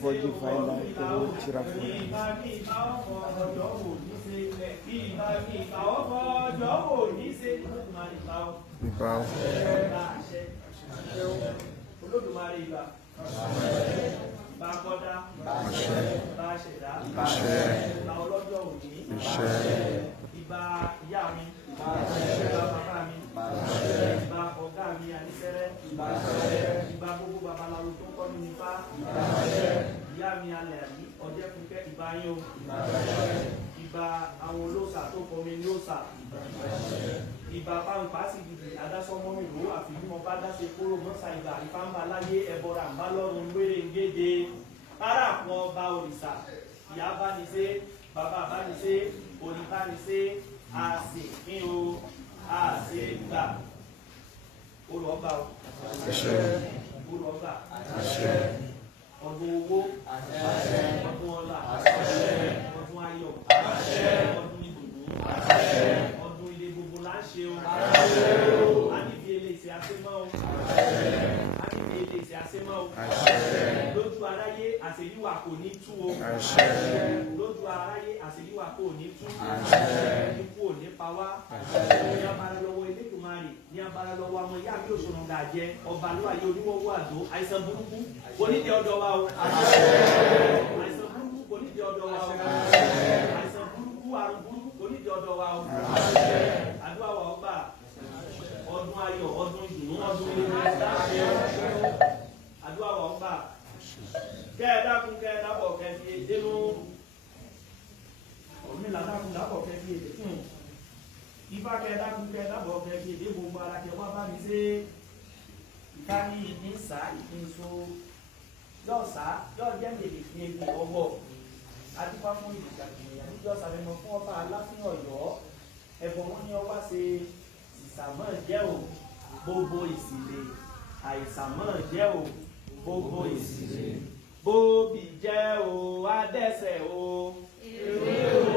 for divine life, the Lord Chirafu. We bow. Ìbà pàǹpá sì dìde adásọ́mọ́ mi ló àfihàn mo bá dáṣe kóró mọ́sá ìgbà ìfáǹbà láyé ẹ̀bọ̀rà ń bá lọ́rùn wéré ń géde ara àpọ̀ ọba òrìṣà ìyá bá ní ṣe bàbá bá ní ṣe òní bá ní ṣe àṣì kí o àṣì gbà olùọgbà olùọgbà ọdún owó ọdún ọlá ọdún ayọ̀ ọdún ìdùnnú ọdún ilé gbogbo láṣẹ o àníbi eléṣẹ àṣemọ́ o àníbi eléṣẹ àṣemọ́ o lójú aráyé àṣeyíwà kò ní tú o lójú aráyé àṣeyíwà kò ní tú ikú ò ní pa wá ní abara lọ́wọ́ Elédùmarè ní abara lọ́wọ́ ọmọ ìyá mi òṣùnà gàjẹ ọba lóàyè oníwọ́wọ́ àdó àìsàn burúkú onídìí ọ̀dọ̀ wa o àìsàn burúkú onídìí ọ̀dọ̀ wa o àìsàn burúkú àrùn burúkú onídìí ọ̀dọ̀ wa o àdúrà wa ọgbà ọdún ayọ̀ ọdún ìdùnnú ọdún ilé àdúrà wa ọgbà kẹ́ẹ̀dákun kẹ́ẹ̀dábọ̀ kẹ́ẹ̀fì dénú òmìnira dákun dábọ̀ kẹ́ẹ̀fì èdè fún ifá kẹ́ẹ̀dákun kẹ́ẹ̀dábọ̀ kẹ́ẹ̀fì èdè gbogbo ara kẹwà bá mi ṣe ìka ní ìníṣà ìpínso yọ̀ọ̀sá yọ̀ọ̀ jẹ́ mèlè fi ebi ọwọ́ adúpá fún ìdìjà kìnìyàn níjọ́ sàrẹ́mọ fún ọba aláfin Ọ̀yọ́ ẹ̀bùn wọn ni ọba ṣe ìsàmọ́ jẹ́ o gbogbo ìsìlẹ̀ àìsàmọ́ jẹ́ o gbogbo ìsìlẹ̀ bóbì jẹ́ o adẹ́sẹ̀ o ewé o